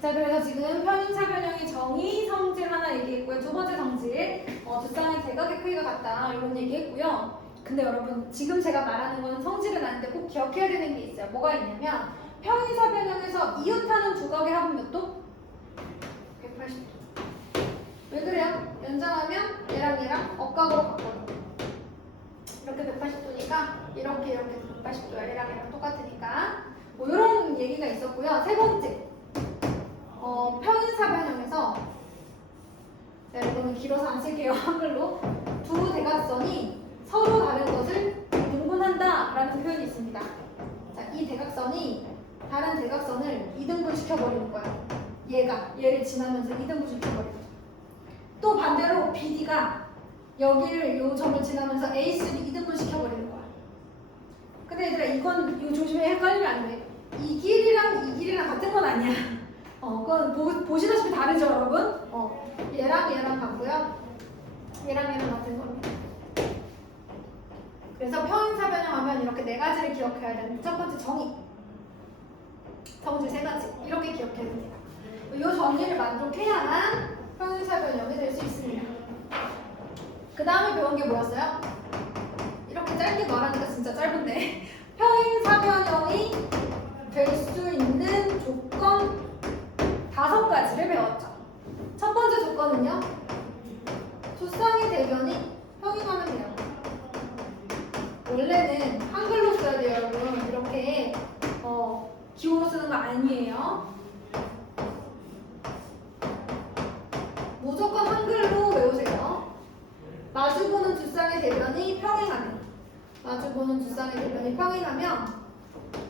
자, 그래서 지금 평행사변형의 정의, 성질 하나 얘기했고요. 두 번째 성질, 두 쌍의 대각의 크기가 같다 이런 얘기했고요. 근데 여러분 지금 제가 말하는 건 성질은 아닌데 꼭 기억해야 되는 게 있어요. 뭐가 있냐면 평행사변형에서 이웃하는 두 각의 합은 몇 도? 180도. 왜 그래요? 연장하면 얘랑 억각으로 바꿔요. 이렇게 180도니까 이렇게 180도야. 얘랑 똑같으니까 뭐 이런 얘기가 있었고요. 세 번째, 평행사변형에서 여러분은 길어서 안 쓸게요. 한글로 두 대각선이 서로 다른 것을 등분한다 라는 표현이 있습니다. 자, 이 대각선이 다른 대각선을 이등분 시켜버리는 거예요. 얘를 지나면서 이등분 시켜버리는 거죠. 또 반대로 BD가 여기를 요 점을 지나면서 A3 이등분 시켜버리는 거야. 근데 얘들아 이거 조심해. 헷갈리면 안 돼. 이 길이랑 같은 건 아니야. 그건 보시다시피 다르죠 여러분? 얘랑 같고요. 얘랑 같은 겁니다. 그래서 평행사변형 하면 이렇게 네 가지를 기억해야 되는데 첫 번째 정의. 성질 세 가지. 이렇게 기억해야 됩니다. 이 정의를 만족해야만 평행사변형이 될 수 있습니다. 그 다음에 배운 게 뭐였어요? 이렇게 짧게 말하니까 진짜 짧은데 평행사변형이 될 수 있는 조건 5가지를 배웠죠. 첫 번째 조건은요. 두 쌍의 대변이 평행하면 돼요. 원래는 한글로 써야 돼요 여러분. 이렇게 기호로 쓰는 거 아니에요. 무조건 한글로 외우세요. 마주보는 두 쌍의 대변이 평행하면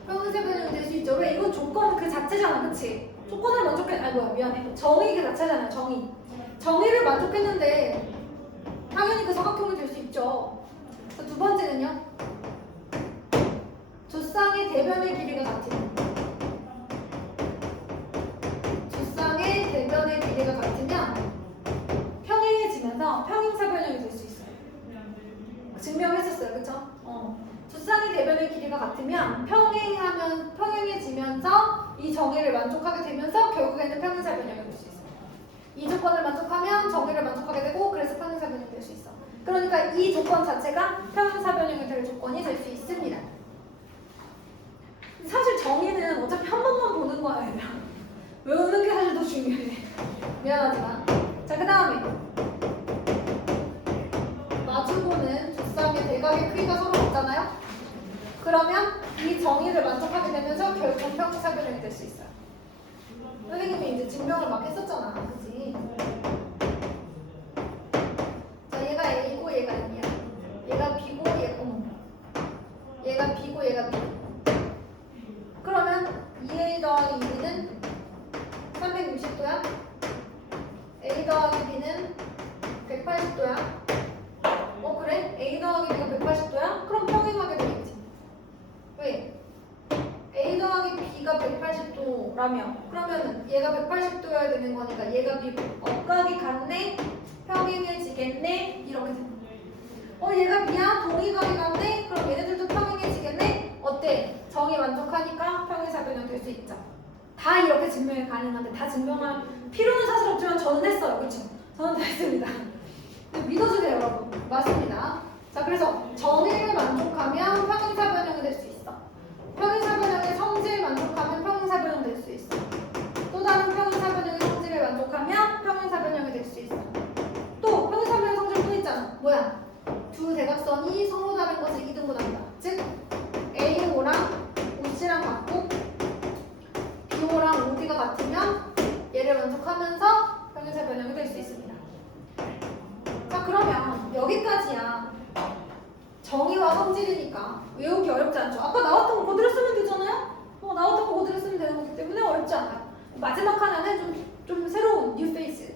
평행사변형이 될 수 있죠. 왜? 이건 조건 그 자체잖아, 그치? 조건을 만족해, 정의 그 자체잖아요, 정의를 만족했는데 당연히 그 사각형이 될 수 있죠. 두 번째는요. 두 쌍의 대변의 길이가 같으면 평행해지면서 평행사변형이 될 수 있어요. 증명했었어요, 그쵸? 두 쌍의 대변의 길이가 같으면 평행해지면서 이 정의를 만족하게 되면서 결국에는 평행사변형이 될 수 있어요. 이 조건을 만족하면 정의를 만족하게 되고 그래서 평행사변형이 될 수 있어. 그러니까 이 조건 자체가 평행사변형이 될 조건이 될 수 있습니다. 사실 정의는 어차피 한 번만 보는 거야. 외우는 게 사실 더 중요해. 미안하지만. 자, 그 다음에 마주보는 두 쌍의 대각의 크기가 서로 같잖아요? 그러면 이 정의를 만족하게 되면서 결국 평행사변형이 될 수 있어요. 선생님이 이제 증명을 막 했었잖아. 그치? 자, 얘가 A고 얘가 B야. 얘가 B고 얘가 B고 얘가 B. 그러면 2A 더하기 2B는 360도야. A 더하기 B는 180도야. 그래? A 더하기 B가 180도야? 그럼 평행하게 되겠지. 왜? A 더하기 B가 180도라며 그러면 얘가 180도여야 되는 거니까 얘가 B고 억각이 같네? 평행해지겠네? 이렇게 되는 거야. 얘가 B야? 동의각이 같네? 그럼 얘네들도 평행해지겠네? 어때? 정의 만족하니까 평행사변형 될 수 있죠. 다 이렇게 증명이 가능한데 다 증명할 필요는 사실 없지만 저는 했어요. 그쵸? 저는 다 했습니다. 믿어주세요 여러분. 맞습니다. 자, 그래서 정의를 만족하면 평행사변형이 될 수 있어. 평행사변형의 성질 만족하면 평행사변형 될 수 있어. 또 다른 평행사변형의 성질을 만족하면 평행사변형이 될 수 있어. 또 평행사변형 성질 또 있잖아. 뭐야? 두 대각선이 서로 다른 것을 이등분한다. 즉 A호랑 OC랑 같고 B호랑 OD가 같으면 얘를 만족하면서 평행사변형이 될 수 있습니다. 자, 그러면 여기까지야. 정의와 성질이니까 외우기 어렵지 않죠. 아까 나왔던 거 그대로 쓰면 되잖아요. 나왔던 거 그대로 쓰면 되는 거기 때문에 어렵지 않아요. 마지막 하나는 좀 새로운 뉴 페이스.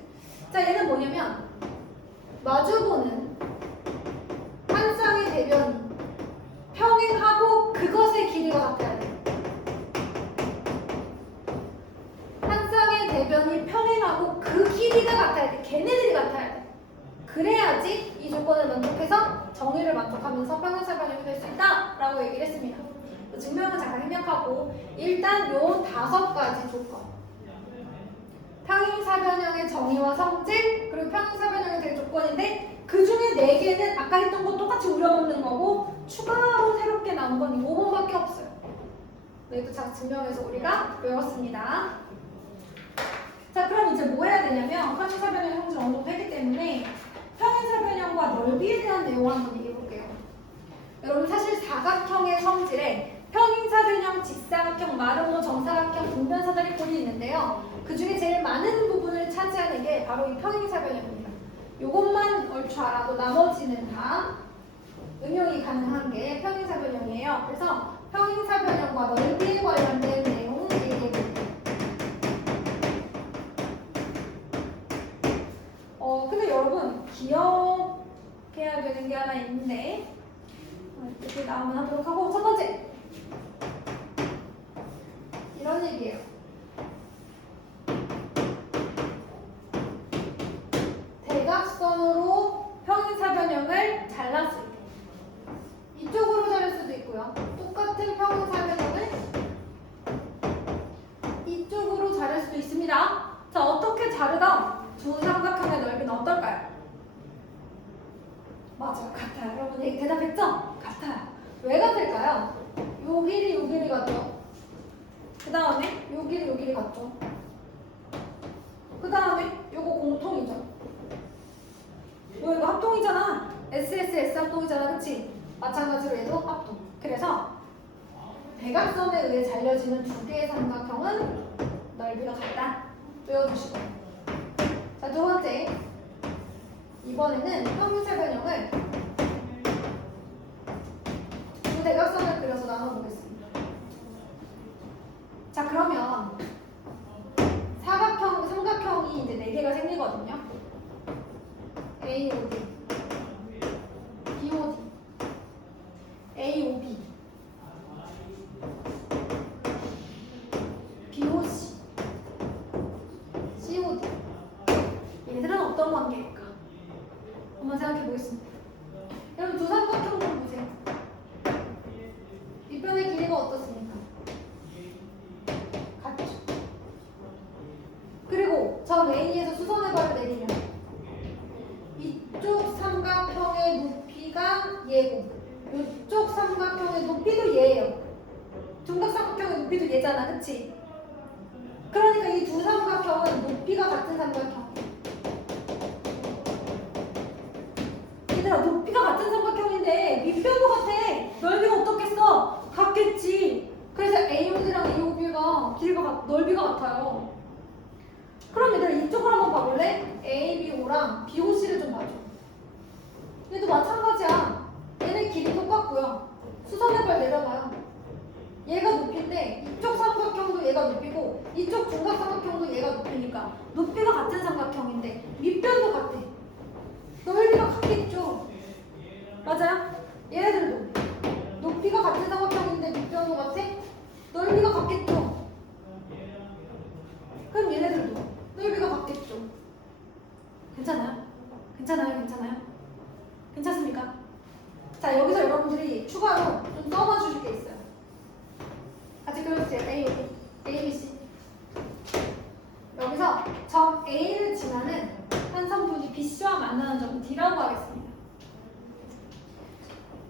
자, 얘는 뭐냐면 마주보는 한 쌍의 대변이 평행하고 그것의 길이가 같아야 돼. 한 쌍의 대변이 평행하고 그 길이가 같아야 돼. 걔네들이 같아야 돼. 그래야지 이 조건을 만족해서 정의를 만족하면서 평행사변형이 될 수 있다라고 얘기를 했습니다. 증명은 잠깐 생략하고 일단 요 5가지 조건 평행사변형의 정의와 성질, 그리고 평행사변형의 될 조건인데 그 중에 4개는 아까 했던 거 똑같이 우려먹는 거고 추가로 새롭게 나온 건 이 5번밖에 없어요. 여기도 잘 증명해서 우리가 외웠습니다. 자, 그럼 이제 뭐 해야 되냐면 평행사변형 성질 어느 정도 했기 때문에 평행사변형과 넓이에 대한 내용을 한번 얘기해 볼게요. 여러분 사실 사각형의 성질에 평행사변형, 직사각형, 마름모, 정사각형, 분변사다리 꼴이 있는데요. 그 중에 제일 많은 부분을 차지하는 게 바로 이 평행사변형입니다. 이것만 얼추 알아도 나머지는 다 응용이 가능한 게 평행사변형이에요. 그래서 평행사변형과 넓이에 관련된 내용 얘기해 볼게요. 근데 여러분 기억해야 되는 게 하나 있는데 이렇게 나오면 하도록 하고 첫 번째 이런 얘기예요. 대각선으로 평행사변형을 잘랐을 때 이쪽으로 자를 수도 있고요. 똑같은 평행사변형을 이쪽으로 자를 수도 있습니다. 자, 어떻게 자르다 두 삼각형의 넓이는 어떨까요? 맞아요. 같아요. 여러분 대답했죠? 같아요. 왜 같을까요? 요 길이 같죠? 그 다음에 요 길이 같죠? 그 다음에 요거 공통이죠? 이거 합동이잖아. SSS 합동이잖아. 그치? 마찬가지로 얘도 합동. 그래서 대각선에 의해 잘려지는 두 개의 삼각형은 넓이가 같다. 외워주시고. 자, 두 번째. 이번에는 평행사변형을 두 대각선을 그려서 나눠보겠습니다. 자, 그러면 삼각형이 이제 4개가 생기거든요. AOD, BOD, AOB, BOC, COD. 얘들은 어떤 관계일까? 한번 생각해 보겠습니다. 여러분 두 삼각형 좀 보세요. 윗변의 길이가 어떻습니까? 같죠. 그리고 저 A에서 수선의 발을 내리면 이쪽 삼각형의 높이가 얘고 이쪽 삼각형의 높이도 얘예요. 둔각삼각형의 높이도 얘잖아. 그치? 그러니까 이 두 삼각형은 높이가 같은 삼각형. 얘들아, 높이가 같은 삼각형인데 밑변도 같아. 넓이가 어떻겠어? 같겠지. 그래서 AOD랑 AOB가 넓이가 같아요. 그럼 얘들아 이쪽을 한번 봐볼래? ABO랑 BOC를 좀 봐줘. 얘도 마찬가지야. 얘네 길이 똑같고요. 수선의 발 내려봐요. 얘가 높이인데 이쪽 삼각형도 얘가 높이고 이쪽 중각삼각형도 얘가 높이니까 높이가 같은 삼각형인데 밑변도 같아. 넓이가 같겠죠? 맞아요? 얘네들도 높이가 같은 삼각형인데 밑변도 같아? 넓이가 같겠죠? 그럼 얘네들도 넓이가 같겠죠? 괜찮아요? 괜찮습니까? 자, 여기서 여러분들이 추가로 좀 써놔주실 게 있어요. 같이 그려주세요. A, B, C. 여기서 점 A를 지나는 한성분이 BC와 만나는 점은 D라고 하겠습니다.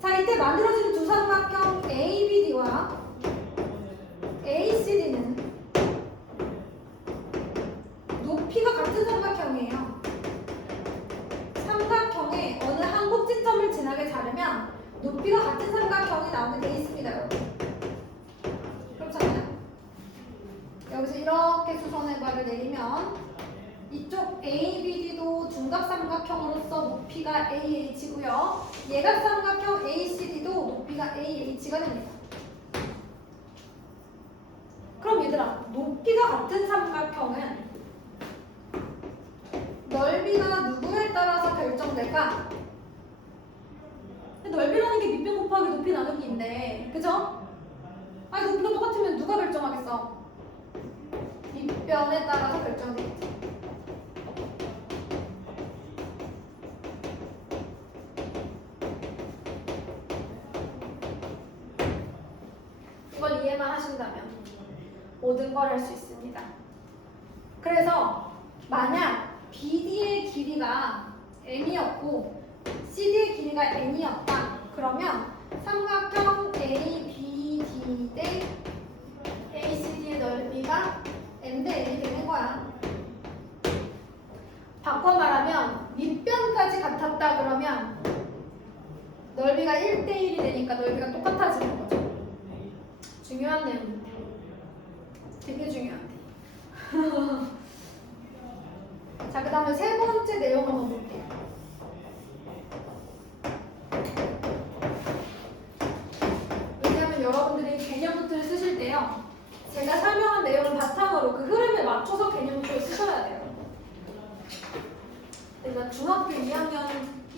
자, 이때 만들어지는 두 삼각형 ABD와 ACD는 높이가 같은 삼각형이에요. 삼각형의 어느 한 꼭지점을 지나게 자르면 높이가 같은 삼각형이 나오게 돼 있습니다, 여러분. 그렇잖아요. 여기서 이렇게 수선의 발을 내리면 이쪽 ABD도 중각삼각형으로서 높이가 AH고요. 예각삼각형 ACD도 높이가 AH가 됩니다. 그럼 얘들아, 높이가 같은 삼각형은 넓이가 누구에 따라서 결정될까? 넓이라는 게 밑변 곱하기 높이 나누기인데, 그죠? 아니, 높이가 똑같으면 누가 결정하겠어? 밑변에 따라서 결정되겠지. 이걸 이해만 하신다면 모든 걸 할 수 있습니다. 그래서 그래서 만약 BD의 길이가 n이었고 CD의 길이가 n이었다. 그러면 삼각형 ABD 대 ACD의 넓이가 n 대 n이 되는 거야. 바꿔 말하면 밑변까지 같았다 그러면 넓이가 1대1이 되니까 넓이가 똑같아지는 거죠. 중요한 내용인데. 되게 중요한데. 자, 그 다음에 세 번째 내용 한번 볼게요. 왜냐하면 여러분들이 개념노트를 쓰실 때요. 제가 설명한 내용을 바탕으로 그 흐름에 맞춰서 개념노트를 쓰셔야 돼요. 내가 중학교 2학년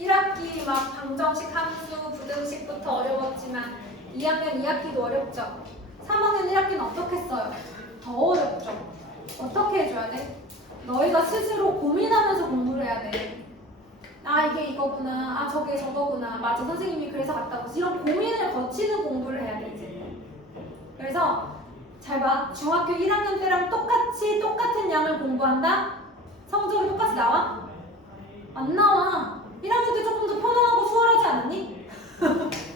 1학기 막 방정식 함수, 부등식부터 어려웠지만 2학년 2학기도 어렵죠. 3학년 1학기는 어떻게 써요? 더 어렵죠. 어떻게 해줘야 돼? 너희가 스스로 고민하면서 공부를 해야 돼. 아 이게 이거구나, 아 저게 저거구나, 맞아 선생님이 그래서 갔다고 이런 고민을 거치는 공부를 해야 돼 이제. 그래서 잘 봐. 중학교 1학년 때랑 똑같은 양을 공부한다? 성적이 똑같이 나와? 안 나와. 1학년 때 조금 더 편안하고 수월하지 않았니?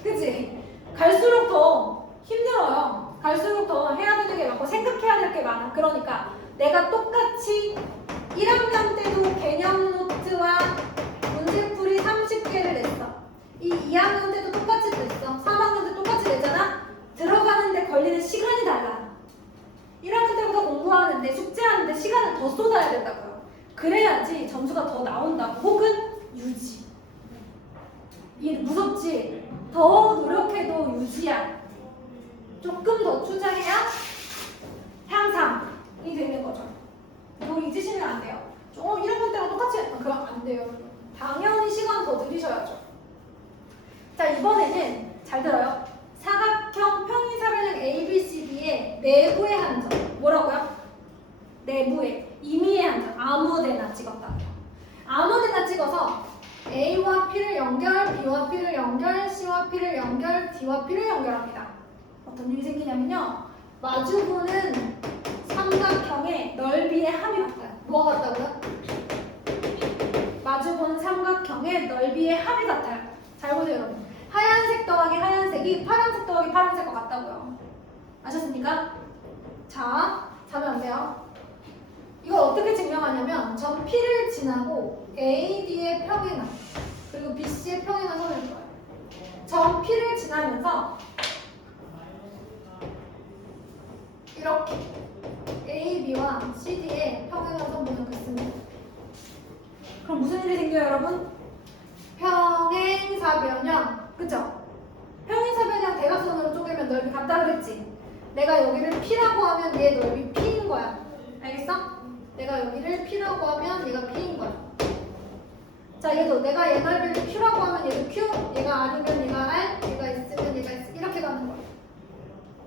그치? 갈수록 더 힘들어요. 갈수록 더 해야 되는 게 많고 생각해야 될 게 많아. 그러니까 내가 똑같이 1학년 때도 개념 노트와 문제풀이 30개를 냈어. 이 2학년 때도 똑같이 냈어. 3학년 때 똑같이 내잖아? 들어가는데 걸리는 시간이 달라. 1학년 때보다 공부하는데 숙제하는데 시간을 더 쏟아야 된다고요. 그래야지 점수가 더 나온다고. 혹은 유지. 이게 무섭지? 더 노력해도 유지야. 조금 더 투자해야 향상이 되는 거죠. 이거 잊으시면 안 돼요. 1학년 때랑 똑같이 그럼 안 돼요. 당연히 시간 더 들이셔야죠. 자, 이번에는 잘 들어요. 사각형 평행사변형 ABCD의 내부의 한 점. 뭐라고요? 내부의 임의의 한 점. 아무데나 찍었다. 아무데나 찍어서 A와 P를 연결, B와 P를 연결, C와 P를 연결, D와 P를 연결합니다. 어떤 일이 생기냐면요. 마주보는 삼각형의 넓이의 합이 같아요. 뭐가 같다고요? 마주보는 삼각형의 넓이의 합이 같아요. 잘 보세요, 여러분. 하얀색 더하기 하얀색이 파란색 더하기 파란색과 같다고요. 아셨습니까? 자, 자면 안 돼요. 이걸 어떻게 증명하냐면 점 P를 지나고 AD의 평행한 그리고 BC의 평행한 선을 그어요. 점 P를 지나면서 이렇게 AB와 CD의 평행한 선분을 긋습니다. 그럼 무슨 일이 생겨요, 여러분? 평행사변형, 그죠? 평행사변형 대각선으로 쪼개면 넓이 같다 그랬지? 내가 여기를 P라고 하면 얘 넓이 P인 거야. 알겠어? 내가 여기를 P라고 하면 얘가 P인 거야. 자, 얘도 내가 얘 넓이를 Q라고 하면 얘도 Q, 얘가 R이면 얘가 R, 얘가 S면 얘가 S 이렇게 가는 거야.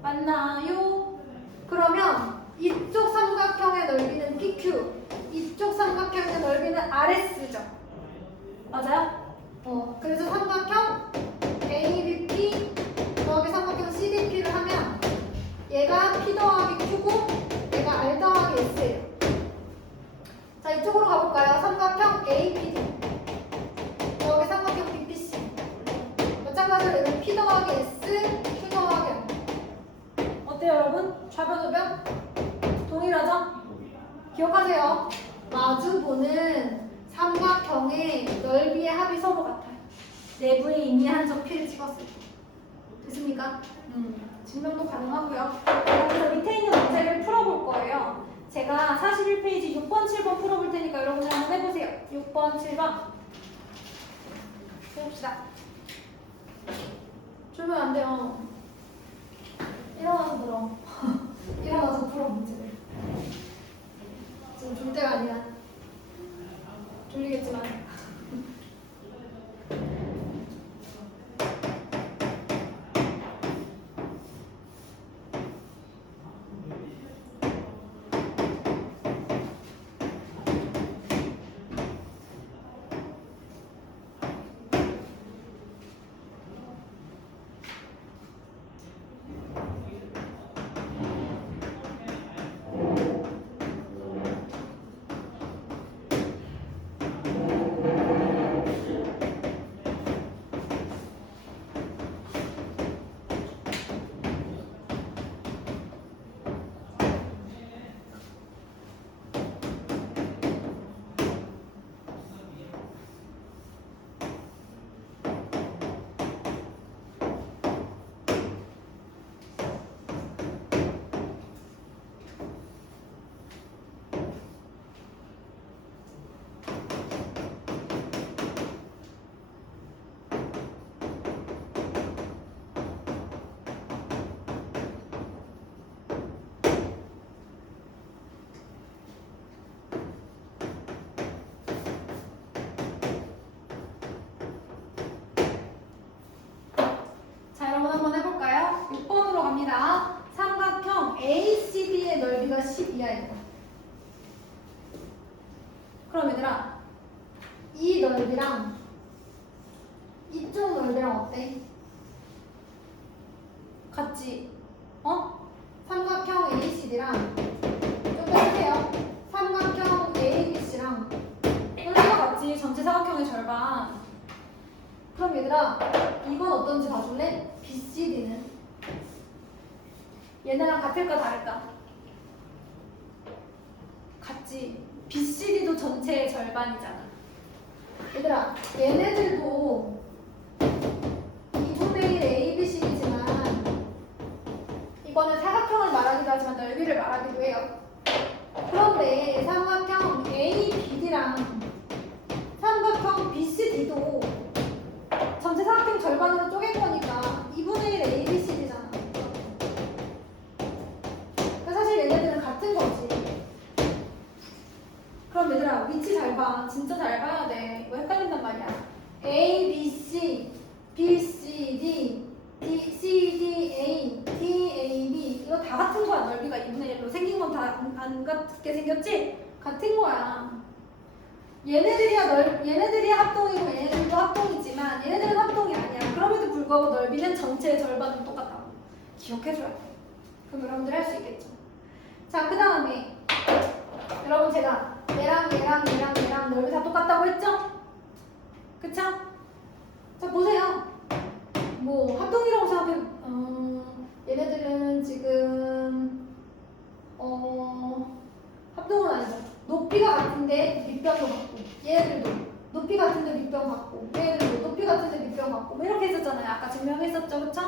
맞나요? 그러면 이쪽 삼각형의 넓이는 PQ, 이쪽 삼각형의 넓이는 RS죠. 맞아요? 그래서 삼각형 ABP 더하기 삼각형 CDP를 하면 얘가 P 더하기 Q고 얘가 R 더하기 S예요. 자, 이쪽으로 가볼까요? 삼각형 APD 더하기 삼각형 BPC 마찬가지로 얘는 P 더하기 S, Q 더하기 R. 어때요, 여러분? 좌변, 우변? 동일하죠? 기억하세요. 마주보는 삼각형의 넓이의 합이 서로 같아요. 내부에 임의 한 점 P를 찍었을 때. 됐습니까? 증명도 가능하고요. 그래서 밑에 있는 문제를 풀어볼 거예요. 제가 41페이지 6번, 7번 풀어볼 테니까 여러분들 한번 해보세요. 6번, 7번. 해봅시다. 졸면 안 돼요. 일어나서 들어. 일어나서 풀어 문제를. 지금 졸 때가 아니야. 졸리겠지만. 그럼 얘들아 이 넓이랑 이쪽 넓이랑 어때? 같지? 삼각형 ACD랑 좀 빼주세요. 삼각형 ABC랑 넓이가 같지? 전체 사각형의 절반. 그럼 얘들아 이건 어떤지 봐줄래? BCD는 얘네랑 같을까 다를까? 같지? BCD도 전체의 절반이잖아. 얘들아 얘네들도 2분의 1 ABC이지만 이거는 사각형을 말하기도 하지만 넓이를 말하기도 해요. 그런데 삼각형 ABD랑 삼각형 BCD도 전체 사각형 절반으로 쪼갠 거니까 2분의 1 ABCD잖아. 그러니까 사실 얘네들은 같은 거지. 그럼 얘들아 위치 잘 봐. 진짜 잘 봐야 돼. 이거 헷갈린단 말이야. A, B, C, B, C, D, D, C, D, A, D, A, B 이거 다 같은 거야. 넓이가 2분의 1로 생긴 건 다 안 같게 생겼지? 같은 거야. 얘네들이 합동이고 얘네들도 합동이지만 얘네들은 합동이 아니야. 그럼에도 불구하고 넓이는 전체의 절반은 똑같다고 기억해줘야 돼. 그럼 여러분들 할 수 있겠죠. 자, 그 다음에 여러분 제가 얘랑 넓이 다 똑같다고 했죠? 그쵸? 자, 보세요. 뭐 합동이라고 생각해. 얘네들은 지금 합동은 아니죠. 높이가 같은데 밑변도 같고, 얘네들도 높이 같은데 밑변 같고, 얘네들도 높이 같은데 밑변 같고, 뭐 이렇게 했었잖아요. 아까 증명했었죠, 그쵸?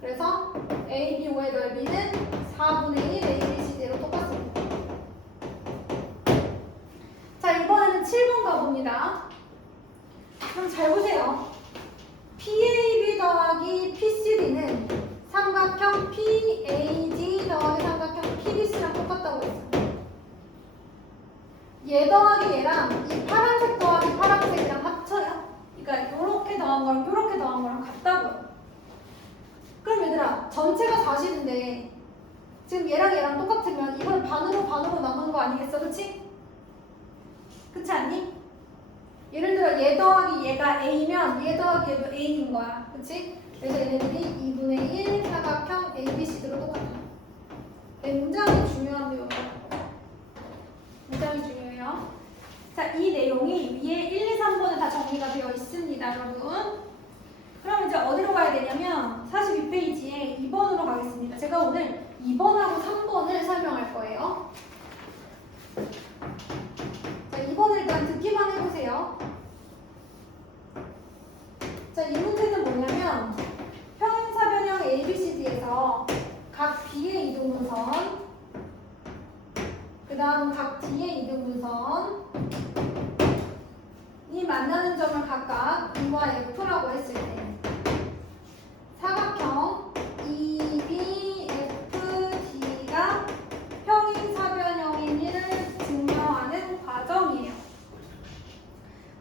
그래서 A, B, O의 넓이는 4분의 1 A, B, C대로 똑같습니다. 자, 이번에는 7번 가봅니다. 그럼 잘 보세요. PAB 더하기 PCD는 삼각형 PAD 더하기 삼각형 PBC랑 똑같다고 했어요. 얘 더하기 얘랑 이 파란색 더하기 파란색이랑 합쳐요. 그러니까 요렇게 더한 거랑 요렇게 더한 거랑 같다고요. 그럼 얘들아 전체가 40인데 지금 얘랑 똑같으면 이걸 반으로 나누는 거 아니겠어? 그치? 그치 않니? 예를 들어 얘 더하기 얘가 A면 얘 더하기 얘도 A인 거야. 그치? 그래서 얘네들이 2분의 1 사각형 ABC대로 똑같아. 굉장히 중요한 내용이야. 굉장히 중요해요. 자, 이 내용이 위에 1, 2, 3번에 다 정리가 되어 있습니다, 여러분. 그럼 이제 어디로 가야 되냐면 42페이지에 2번으로 가겠습니다. 제가 오늘 2번하고 3번을 설명할 거예요. 자, 2번을 일단 듣기만 해보세요. 자, 이 문제는 뭐냐면 평행사변형 ABCD에서 각 B의 이등분선 그 다음 각 D의 이등분선이 만나는 점을 각각 E와 F라고 했을 때 사각형 EBFD가 평행사변형인지를 증명하는 과정이에요.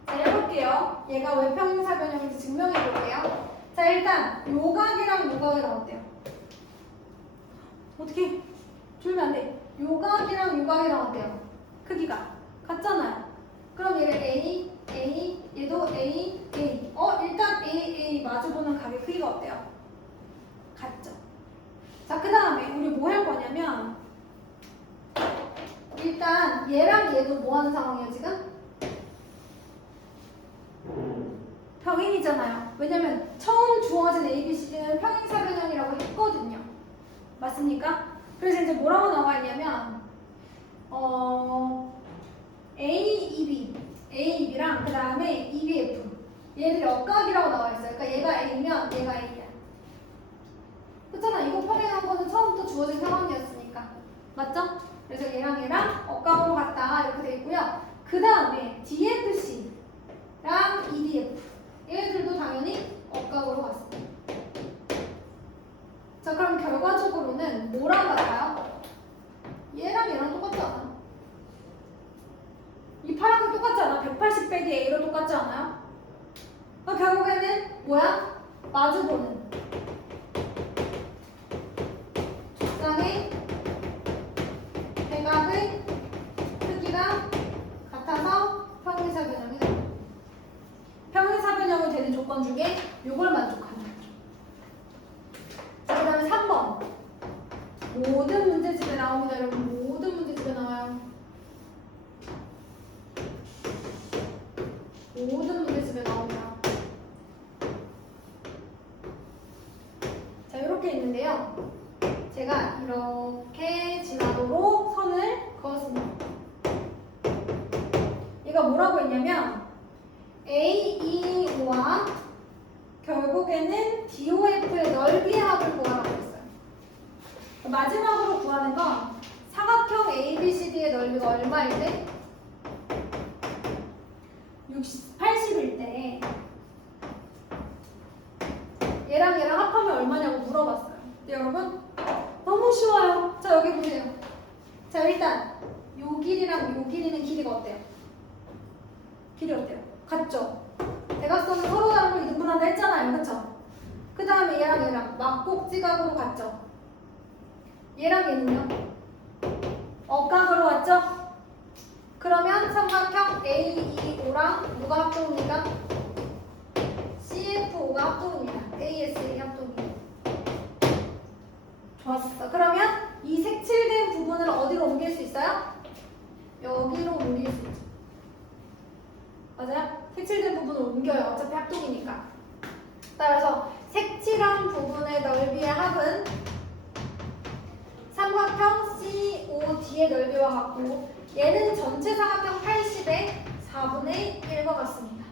자, 해볼게요. 얘가 왜 평행사변형인지 증명해볼게요. 자, 일단 요각이랑 요각이랑 어때요? 어떻게? 줄면 안 돼. 요각이랑 요각이랑 어때요? 크기가 같잖아요. 그럼 얘를 A, 얘도 A. 일단 A 마주보는 각의 크기가 어때요? 같죠. 자, 그 다음에 우리 뭐 할 거냐면 일단 얘랑 얘도 뭐 하는 상황이에요, 지금? 평행이잖아요. 왜냐면 처음 주어진 ABC는 평행사변형이라고 했거든요. 맞습니까? 그래서 이제 뭐라고 나와 있냐면 AEB랑 그 다음에 EBF 얘들이 억각이라고 나와 있어요. 그러니까 얘가 A면 얘가 A야. 그렇잖아. 이거 평행한 거는 처음부터 주어진 상황이었으니까. 맞죠? 그래서 얘랑 억각으로 같다 이렇게 돼 있고요. 그 다음에 DFC랑 EDF 얘들도 당연히 억각으로 같습니다. 자, 그럼 결과적으로는 뭐랑 같아요? 얘랑 똑같지 않아? 이 파란색 똑같지 않아? 180 빼기 A로 똑같지 않아요? 결국에는 뭐야? 마주보는 뒷장의 대각의 크기가 같아서 뭐라고 했냐면 AEO와 결국에는 DOF의 넓이의 합을 구하라고 했어요. 마지막으로 구하는 건 사각형 ABCD의 넓이가 얼마일 때? 80일 때 얘랑 얘랑 합하면 얼마냐고 물어봤어요. 근데 여러분 너무 쉬워요. 자 여기 보세요. 자 일단 요 길이랑 요 길이는 길이가 어때요? 길이 어때요? 같죠? 대각선은 서로 다른 걸 이등분한다 했잖아요. 그쵸? 그 다음에 얘랑 얘랑 막곡지각으로 같죠? 얘랑 얘는요? 억각으로 왔죠? 그러면 삼각형 AEO랑 누가 합동입니까? CFO가 합동입니다. ASA 합동이에요. 좋았어. 그러면 이 색칠된 부분을 어디로 옮길 수 있어요? 여기로 옮길 수 있죠. 맞아요? 색칠된 부분을 옮겨요. 어차피 합동이니까. 따라서 색칠한 부분의 넓이의 합은 삼각형 COD의 넓이와 같고 얘는 전체 사각형 80의 4분의 1과 같습니다.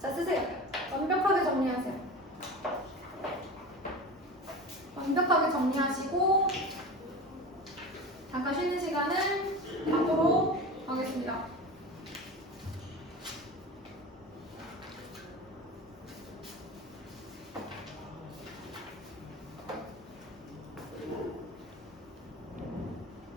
자, 쓰세요. 완벽하게 정리하세요. 완벽하게 정리하시고 잠깐 쉬는 시간을 갖도록 하겠습니다.